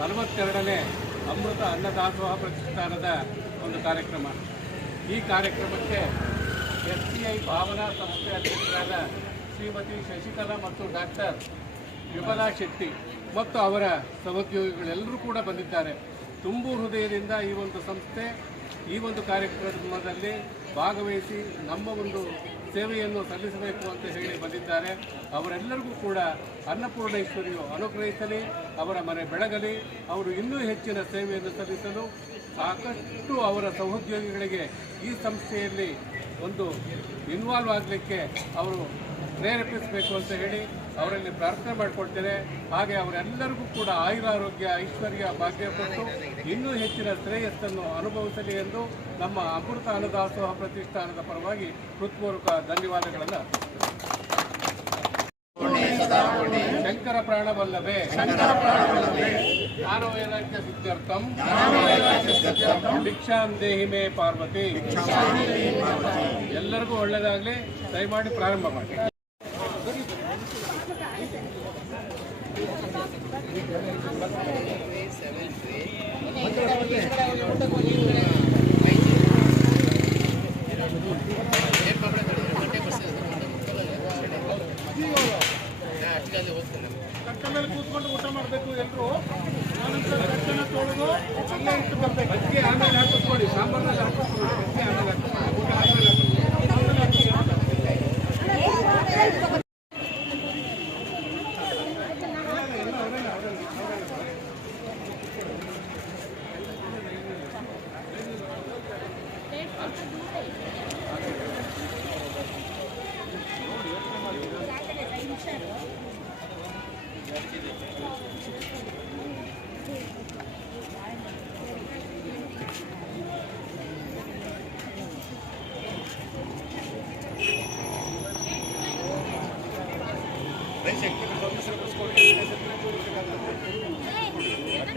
ನಲವತ್ತೆರಡನೇ ಅಮೃತ ಅನ್ನದಾಸೋಹ ಪ್ರತಿಷ್ಠಾನದ ಒಂದು ಕಾರ್ಯಕ್ರಮ. ಈ ಕಾರ್ಯಕ್ರಮಕ್ಕೆ ಎಸ್ ಸಿ ಐ ಭಾವನಾ ಸಂಸ್ಥೆ ಅಧ್ಯಕ್ಷರಾದ ಶ್ರೀಮತಿ ಶಶಿಕಲಾ ಮತ್ತು ಡಾಕ್ಟರ್ ವಿಮಲಾ ಶೆಟ್ಟಿ ಮತ್ತು ಅವರ ಸಹೋದ್ಯೋಗಿಗಳೆಲ್ಲರೂ ಕೂಡ ಬಂದಿದ್ದಾರೆ. ತುಂಬು ಹೃದಯದಿಂದ ಈ ಒಂದು ಸಂಸ್ಥೆ, ಈ ಒಂದು ಕಾರ್ಯಕ್ರಮದಲ್ಲಿ ಭಾಗವಹಿಸಿ ನಮ್ಮ ಒಂದು ಸೇವೆಯನ್ನು ಸಲ್ಲಿಸಬೇಕು ಅಂತ ಹೇಳಿ ಬಂದಿದ್ದಾರೆ. ಅವರೆಲ್ಲರಿಗೂ ಕೂಡ ಅನ್ನಪೂರ್ಣೇಶ್ವರಿಯು ಅನುಗ್ರಹಿಸಲಿ, ಅವರ ಮನೆ ಬೆಳಗಲಿ, ಅವರು ಇನ್ನೂ ಹೆಚ್ಚಿನ ಸೇವೆಯನ್ನು ಸಲ್ಲಿಸಲು ಸಾಕಷ್ಟು ಅವರ ಸಹೋದ್ಯೋಗಿಗಳಿಗೆ ಈ ಸಂಸ್ಥೆಯಲ್ಲಿ ಒಂದು ಇನ್ವಾಲ್ವ್ ಆಗಲಿಕ್ಕೆ ಅವರು ಪ್ರೇರೇಪಿಸಬೇಕು ಅಂತ ಹೇಳಿ ಅವರಲ್ಲಿ ಪ್ರಾರ್ಥನೆ ಮಾಡಿಕೊಡ್ತೇನೆ ಹಾಗೆ ಅವರೆಲ್ಲರಿಗೂ ಕೂಡ ಆಯುರಾರೋಗ್ಯ, ಐಶ್ವರ್ಯ ಭಾಗ್ಯ ಕೊಟ್ಟು ಇನ್ನೂ ಹೆಚ್ಚಿನ ಶ್ರೇಯಸ್ಸನ್ನು ಅನುಭವಿಸಲಿ ಎಂದು ನಮ್ಮ ಅಮೃತ ಅನ್ನದಾಸೋಹ ಪ್ರತಿಷ್ಠಾನದ ಪರವಾಗಿ ಹೃತ್ಪೂರ್ವಕ ಧನ್ಯವಾದಗಳನ್ನು ಶಂಕರ ಪ್ರಾಣವಲ್ಲವೇ ಜ್ಞಾನವೈರಾಗ್ಯ ಸಿದ್ಧಾರ್ಥಂ. ಭಿಕ್ಷಾಂ ದೇಹಿ ಮೇ ಪಾರ್ವತಿ. ಎಲ್ಲರಿಗೂ ಒಳ್ಳೆಯದಾಗಲಿ ದಯಮಾಡಿ ಪ್ರಾರಂಭ ಮಾಡಿ ಕಟ್ಟ ಮೇಲೆ ಕೂತ್ಕೊಂಡು ಊಟ ಮಾಡಬೇಕು ಎಲ್ಲರೂ ಆನಂತರ ಕಟ್ಟನ ತೊಳೆದು ಅಲ್ಲೇ ಇಟ್ಟು ಬರ್ಬೇಕು. ಆಮೇಲೆ ಹಾಕಿಸ್ಕೊಳ್ಳಿ ಸಾಂಬಾರಲ್ಲಿ ಹಾಕಿಸ್ಕೊಳ್ಳಿ ಅಕ್ಕಿ ಆಮೇಲೆ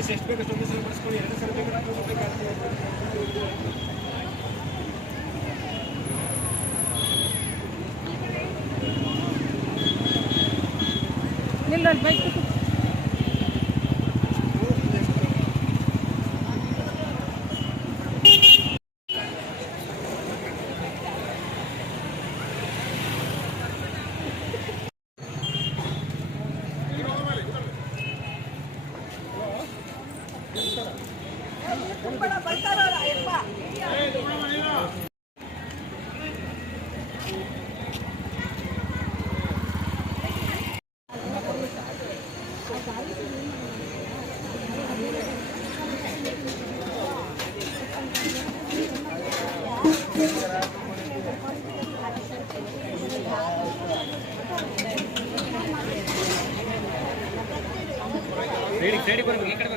ಬೇಕಷ್ಟು ಒಂದು ಸಲ ಬಡಿಸ್ಕೊಳ್ಳಿ ಎರಡು ಸಲ ಬೇಕಾದ್ರೆ ಮೂರು ಬೇಕಾಗ್ತದೆ ನಿಲ್ಲೊಂದು ಬೈಕ್ ನಮ್ಮ ಪಾಲಿನ ಏನಾದ್ರು ನಾವು ಬಳಸ್ತೀವಿ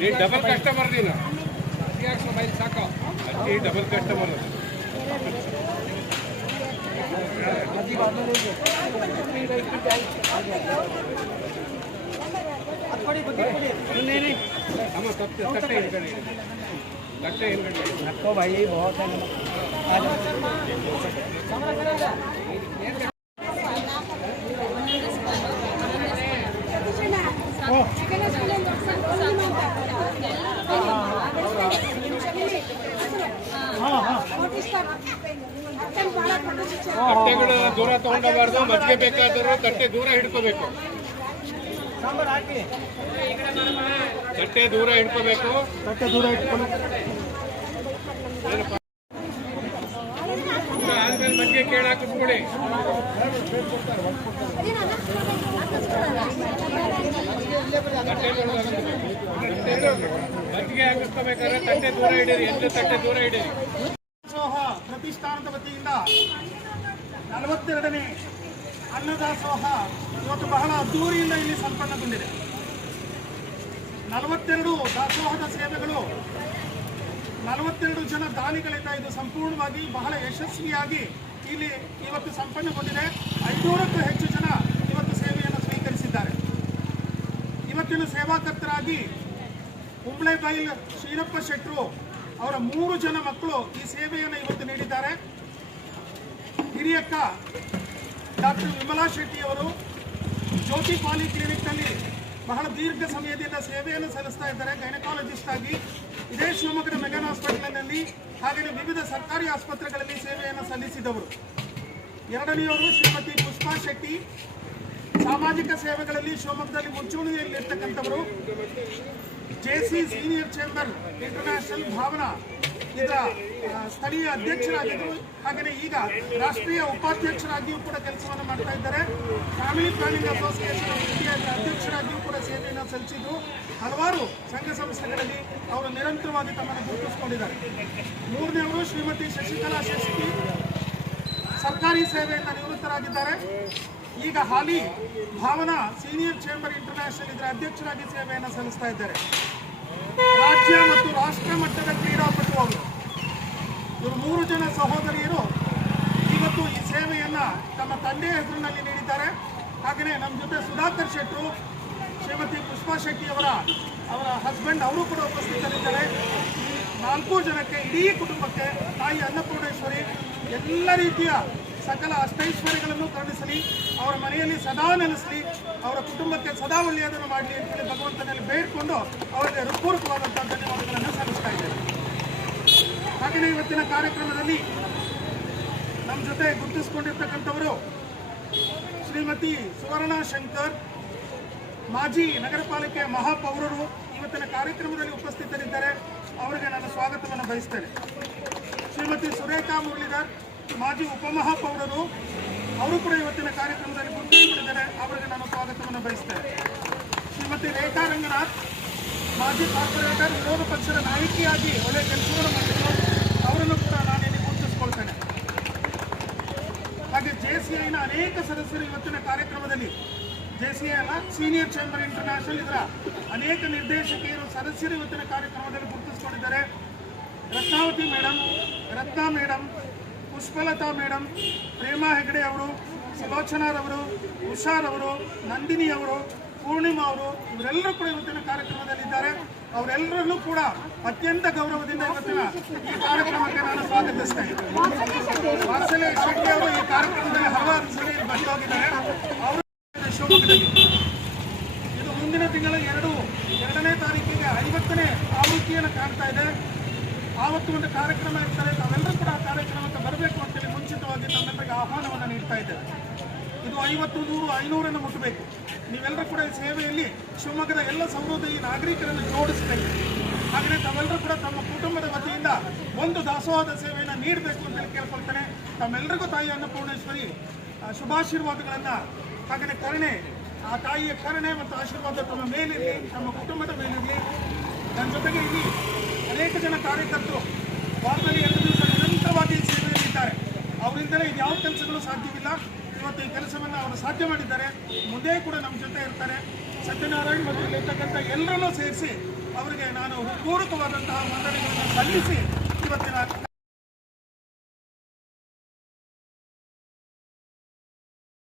ನೀ ಡಬಲ್ ಕಸ್ಟಮರ್ ನೀನು ಸಾಕು ಅಜ್ಜಿ ಡಬಲ್ ಕಸ್ಟಮರ್ ನಮ್ಮ ತಪ್ಪು ತಟ್ಟೆ ಹಿಂದ್ಗಡೆ ಇಡಿ. ತಟ್ಟೆ ಹಿಂದ್ಗಡೆ ಇಡಿ. रखो ತಗೊಂಡಬಾರ್ದು ಮಜ್ಜಿಗೆ ಬೇಕಾದರೂ ತಟ್ಟೆ ದೂರ ಹಿಡ್ಕೋಬೇಕು. ತಟ್ಟೆ ದೂರ ಹಿಡ್ಕೋಬೇಕು. ತಟ್ಟೆ ದೂರ ಹಿಡ್ಕೊಂಡು ಆದ್ಮೇಲೆ ಮಜ್ಜಿಗೆ ಕೇಳಾಕ ಕುತ್ಕೊಳ್ಳಿ. ಮಜ್ಜಿಗೆ ಹಾಕಿಸ್ಕೋಬೇಕಾದ್ರೆ ತಟ್ಟೆ ದೂರ ಇಡೀರಿ ಎಲ್ಲ ತಟ್ಟೆ ದೂರ ದಾಸೋಹ ಪ್ರತಿಷ್ಠಾನದ ವತಿಯಿಂದ ನಲವತ್ತೆರಡನೇ ಅನ್ನದಾಸೋಹ ಇವತ್ತು ಬಹಳ ಅದ್ದೂರಿಯಿಂದ ಇಲ್ಲಿ ಸಂಪನ್ನಗೊಂಡಿದೆ. ನಲವತ್ತೆರಡು ದಾಸೋಹದ ಸೇವೆಗಳು, ನಲವತ್ತೆರಡು ಜನ ದಾನಿಗಳಿಂದ ಇದು ಸಂಪೂರ್ಣವಾಗಿ ಬಹಳ ಯಶಸ್ವಿಯಾಗಿ ಇಲ್ಲಿ ಇವತ್ತು ಸಂಪನ್ನಗೊಂಡಿದೆ. ಐನೂರಕ್ಕೂ ಹೆಚ್ಚು ಜನ ಇವತ್ತು ಸೇವೆಯನ್ನು ಸ್ವೀಕರಿಸಿದ್ದಾರೆ. ಇವತ್ತಿನ ಸೇವಾಕರ್ತರಾಗಿ ಕುಂಬ್ಳೆಬೈಲ್ ಶ್ರೀರಪ್ಪ ಶೆಟ್ರು ಅವರ ಮೂರು ಜನ ಮಕ್ಕಳು ಈ ಸೇವೆಯನ್ನು ಇವತ್ತು ನೀಡಿದ್ದಾರೆ. ಹಿರಿಯಕ್ಕ ಡಾಕ್ಟರ್ ವಿಮಲಾ ಶೆಟ್ಟಿ ಅವರು ಜ್ಯೋತಿ ಪಾಲಿ ಕ್ಲಿನಿಕ್ನಲ್ಲಿ ಬಹಳ ದೀರ್ಘ ಸಮಯದಿಂದ ಸೇವೆಯನ್ನು ಸಲ್ಲಿಸ್ತಾ ಇದ್ದಾರೆ. ಗೈನಕಾಲಜಿಸ್ಟ್ ಆಗಿ ಇದೇ ಶಿವಮೊಗ್ಗದ ಮೆಗನ್ ಹಾಸ್ಪಿಟಲ್ನಲ್ಲಿ ಹಾಗೆಯೇ ವಿವಿಧ ಸರ್ಕಾರಿ ಆಸ್ಪತ್ರೆಗಳಲ್ಲಿ ಸೇವೆಯನ್ನು ಸಲ್ಲಿಸಿದವರು. ಎರಡನೆಯವರು ಶ್ರೀಮತಿ ಪುಷ್ಪಾ ಶೆಟ್ಟಿ. ಸಾಮಾಜಿಕ ಸೇವೆಗಳಲ್ಲಿ ಶಿವಮೊಗ್ಗದಲ್ಲಿ ಮುಂಚೂಣಿಯಲ್ಲಿರ್ತಕ್ಕಂಥವರು. JC senior chamber international Bhavana. ಇದರ ಸ್ಥಳೀಯ ಅಧ್ಯಕ್ಷರಾಗಿದ್ದರು ಹಾಗೆಯೇ ಈಗ ರಾಷ್ಟ್ರೀಯ ಉಪಾಧ್ಯಕ್ಷರಾಗಿಯೂ ಕೂಡ ಕೆಲಸವನ್ನು ಮಾಡ್ತಾ ಇದ್ದಾರೆ. ಫ್ಯಾಮಿಲಿ ಪ್ಲಾನಿಂಗ್ ಅಸೋಸಿಯೇಷನ್ ಇಂಡಿಯಾದ ಅಧ್ಯಕ್ಷರಾಗಿಯೂ ಕೂಡ ಸೇವೆಯನ್ನು ಸಲ್ಲಿಸಿದ್ದು. ಹಲವಾರು ಸಂಘ ಸಂಸ್ಥೆಗಳಲ್ಲಿ ಅವರು ನಿರಂತರವಾಗಿ ತಮ್ಮನ್ನು ಗುರುತಿಸಿಕೊಂಡಿದ್ದಾರೆ. ಮೂರನೆಯವರು ಶ್ರೀಮತಿ ಶಶಿಕಲಾ ಶೆಟ್ಟಿ. ಸರ್ಕಾರಿ ಸೇವೆಯಿಂದ ನಿವೃತ್ತರಾಗಿದ್ದಾರೆ. ಈಗ ಹಾಲಿ ಭಾವನಾ ಸೀನಿಯರ್ ಚೇಂಬರ್ ಇಂಟರ್ನ್ಯಾಷನಲ್ ಇದರ ಅಧ್ಯಕ್ಷರಾಗಿ ಸೇವೆಯನ್ನು ಸಲ್ಲಿಸ್ತಾ ಇದ್ದಾರೆ. ರಾಜ್ಯ ಮತ್ತು ರಾಷ್ಟ್ರ ಮಟ್ಟದ ಕ್ರೀಡಾಪಟು ಅವರು ಇವರು ಮೂರು ಜನ ಸಹೋದರಿಯರು. ಇವತ್ತು ಈ ಸೇವೆಯನ್ನು ತಮ್ಮ ತಂದೆಯ ಹೆಸರಿನಲ್ಲಿ ನೀಡಿದ್ದಾರೆ. ಹಾಗೆಯೇ ನಮ್ಮ ಜೊತೆ ಸುಧಾಕರ್ ಶೆಟ್ಟರು ಶ್ರೀಮತಿ ಪುಷ್ಪಾ ಶೆಟ್ಟಿ ಅವರ ಅವರ ಹಸ್ಬೆಂಡ್ ಅವರು ಕೂಡ ಉಪಸ್ಥಿತರಿದ್ದಾರೆ. ಈ ನಾಲ್ಕು ಜನಕ್ಕೆ, ಇಡೀ ಕುಟುಂಬಕ್ಕೆ ತಾಯಿ ಅನ್ನಪೂರ್ಣೇಶ್ವರಿ, ಎಲ್ಲ ರೀತಿಯ ಸಕಲ ಅಷ್ಟೈಶ್ವರ್ಯಗಳನ್ನು ಕರುಣಿಸಲಿ, ಅವರ ಮನೆಯಲ್ಲಿ ಸದಾ ನೆಲೆಸಲಿ, ಅವರ ಕುಟುಂಬಕ್ಕೆ ಸದಾ ಒಳ್ಳೆಯದನ್ನು ಮಾಡಲಿ ಅಂತೇಳಿ ಭಗವಂತನಲ್ಲಿ ಬೇಡಿಕೊಂಡು ಅವರಿಗೆ ಹೃತ್ಪೂರ್ವಕವಾದಂತಹ ಧನ್ಯವಾದಗಳನ್ನು ಸಲ್ಲಿಸ್ತಾ ಇದ್ದೇನೆ. ಹಾಗೆಯೇ ಇವತ್ತಿನ ಕಾರ್ಯಕ್ರಮದಲ್ಲಿ ನಮ್ಮ ಜೊತೆ ಗುರುತಿಸಿಕೊಂಡಿರ್ತಕ್ಕಂಥವರು ಶ್ರೀಮತಿ ಸುವರ್ಣ ಶಂಕರ್, ಮಾಜಿ ನಗರ ಪಾಲಿಕೆ ಮಹಾಪೌರರು ಇವತ್ತಿನ ಕಾರ್ಯಕ್ರಮದಲ್ಲಿ ಉಪಸ್ಥಿತರಿದ್ದಾರೆ. ಅವರಿಗೆ ನಾನು ಸ್ವಾಗತವನ್ನು ಬಯಸ್ತೇನೆ. ಶ್ರೀಮತಿ ಸುರೇಖಾ ಮುರಳೀಧರ್ ಮಾಜಿ ಉಪಮಹಾಪೌರರು ಅವರು ಕೂಡ ಇವತ್ತಿನ ಕಾರ್ಯಕ್ರಮದಲ್ಲಿ ಗುರುತಿಸಿಕೊಂಡಿದ್ದಾರೆ. ಅವರಿಗೆ ನಾನು ಸ್ವಾಗತವನ್ನು ಬಯಸ್ತೇನೆ. ಶ್ರೀಮತಿ ರೇಖಾ ರಂಗನಾಥ್, ಮಾಜಿ ಕಾರ್ಪೊರೇಟರ್, ವಿರೋಧ ಪಕ್ಷದ ನಾಯಕಿಯಾಗಿ ಒಳ್ಳೆ ಕೆಲಸವನ್ನು ಮಾಡಿದ್ರು. ಅವರನ್ನು ಕೂಡ ನಾನಿಲ್ಲಿ ಗುರುತಿಸ್ಕೊಳ್ತೇನೆ. ಹಾಗೆ ಜೆಸಿಐನ ಅನೇಕ ಸದಸ್ಯರು ಇವತ್ತಿನ ಕಾರ್ಯಕ್ರಮದಲ್ಲಿ, ಜೆ ಸಿ ಐ ಅಲ್ಲ, ಸೀನಿಯರ್ ಚೇಂಬರ್ ಇಂಟರ್ನ್ಯಾಷನಲ್ ಇದರ ಅನೇಕ ನಿರ್ದೇಶಕಿಯರು, ಸದಸ್ಯರು ಇವತ್ತಿನ ಕಾರ್ಯಕ್ರಮದಲ್ಲಿ ಗುರುತಿಸ್ಕೊಂಡಿದ್ದಾರೆ. Ratnavati madam Ratna madam Pushpalatha madam Prema Hegde ಅವರು ಸುಲೋಚನಾರವರು ಉಷಾರವರು ನಂದಿನಿ ಅವರು, ಪೂರ್ಣಿಮಾ ಅವರು, ಇವರೆಲ್ಲರೂ ಕೂಡ ಇವತ್ತಿನ ಕಾರ್ಯಕ್ರಮದಲ್ಲಿದ್ದಾರೆ ಅವರೆಲ್ಲರಲ್ಲೂ ಕೂಡ ಅತ್ಯಂತ ಗೌರವದಿಂದ ಇವತ್ತಿನ ಈ ಕಾರ್ಯಕ್ರಮಕ್ಕೆ ನಾನು ಸ್ವಾಗತಿಸ್ತೇನೆ ವಾತ್ಸಲ್ಯ ಶೆಟ್ಟಿ ಅವರು ಈ ಕಾರ್ಯಕ್ರಮದಲ್ಲಿ ಹಲವಾರು ಸಲ ಬಂದೋಗಿದ್ದಾರೆ ಅವರು ಶಿವಮೊಗ್ಗದಲ್ಲಿ ಇದು ಮುಂದಿನ ತಿಂಗಳ ಎರಡು, ಎರಡನೇ ತಾರೀಕಿಗೆ ಐವತ್ತನೇ ಆವೃತ್ತಿಯನ್ನು ಕಾಣ್ತಾ ಇದೆ. ಆವತ್ತು ಒಂದು ಕಾರ್ಯಕ್ರಮ ಇರ್ತಾರೆ ತಾವೆಲ್ಲರೂ ಕೂಡ ಆ ಕಾರ್ಯಕ್ರಮಕ್ಕೆ ಬರಬೇಕು ಅಂತೇಳಿ ಮುಂಚಿತವಾಗಿ ತಮ್ಮೆಲ್ಲರಿಗೆ ಆಹ್ವಾನವನ್ನು ನೀಡ್ತಾ ಇದ್ದೇವೆ. ಇದು ಐವತ್ತು ನೂರು ಐನೂರನ್ನು ಮುಟ್ಟಬೇಕು ನೀವೆಲ್ಲರೂ ಕೂಡ ಈ ಸೇವೆಯಲ್ಲಿ ಶಿವಮೊಗ್ಗದ ಎಲ್ಲ ಸಮುದಾಯ ನಾಗರಿಕರನ್ನು ಜೋಡಿಸಬೇಕು ಹಾಗೆಯೇ ತಾವೆಲ್ಲರೂ ಕೂಡ ತಮ್ಮ ಕುಟುಂಬದ ವತಿಯಿಂದ ಒಂದು ದಾಸೋಹದ ಸೇವೆಯನ್ನು ನೀಡಬೇಕು ಅಂತೇಳಿ ಕೇಳ್ಕೊಳ್ತೇನೆ. ತಮ್ಮೆಲ್ಲರಿಗೂ ತಾಯಿ ಅನ್ನಪೂರ್ಣೇಶ್ವರಿ ಶುಭಾಶೀರ್ವಾದಗಳನ್ನು ಹಾಗೆಯೇ ಕರುಣೆ, ಆ ತಾಯಿಯ ಕರುಣೆ ಮತ್ತು ಆಶೀರ್ವಾದ ತಮ್ಮ ಮೇಲಿರಲಿ, ತಮ್ಮ ಕುಟುಂಬದ ಮೇಲಿರಲಿ. ನನ್ನ ಜೊತೆಗೆ ಇಲ್ಲಿ ಅನೇಕ ಜನ ಕಾರ್ಯಕರ್ತರು ವಾರದಲ್ಲಿ ಎರಡು ದಿವಸ ನಿರಂತರವಾಗಿ ಸೇವೆಯಲ್ಲಿದ್ದಾರೆ ಅವರಿಂದಲೇ ಇದು ಯಾವ ಕೆಲಸಗಳು ಸಾಧ್ಯವಿಲ್ಲ. ಇವತ್ತು ಈ ಕೆಲಸವನ್ನು ಅವರು ಸಾಧ್ಯ ಮಾಡಿದ್ದಾರೆ. ಮುಂದೆ ಕೂಡ ನಮ್ಮ ಜೊತೆ ಇರ್ತಾರೆ. ಸತ್ಯನಾರಾಯಣ್ ಮತ್ತು ಇಲ್ಲಿರ್ತಕ್ಕಂಥ ಎಲ್ಲರನ್ನೂ ಸೇರಿಸಿ ಅವರಿಗೆ ನಾನು ಪೂರಕವಾದಂತಹ ವಂದನೆಗಳನ್ನು ಸಲ್ಲಿಸಿ ಇವತ್ತಿನ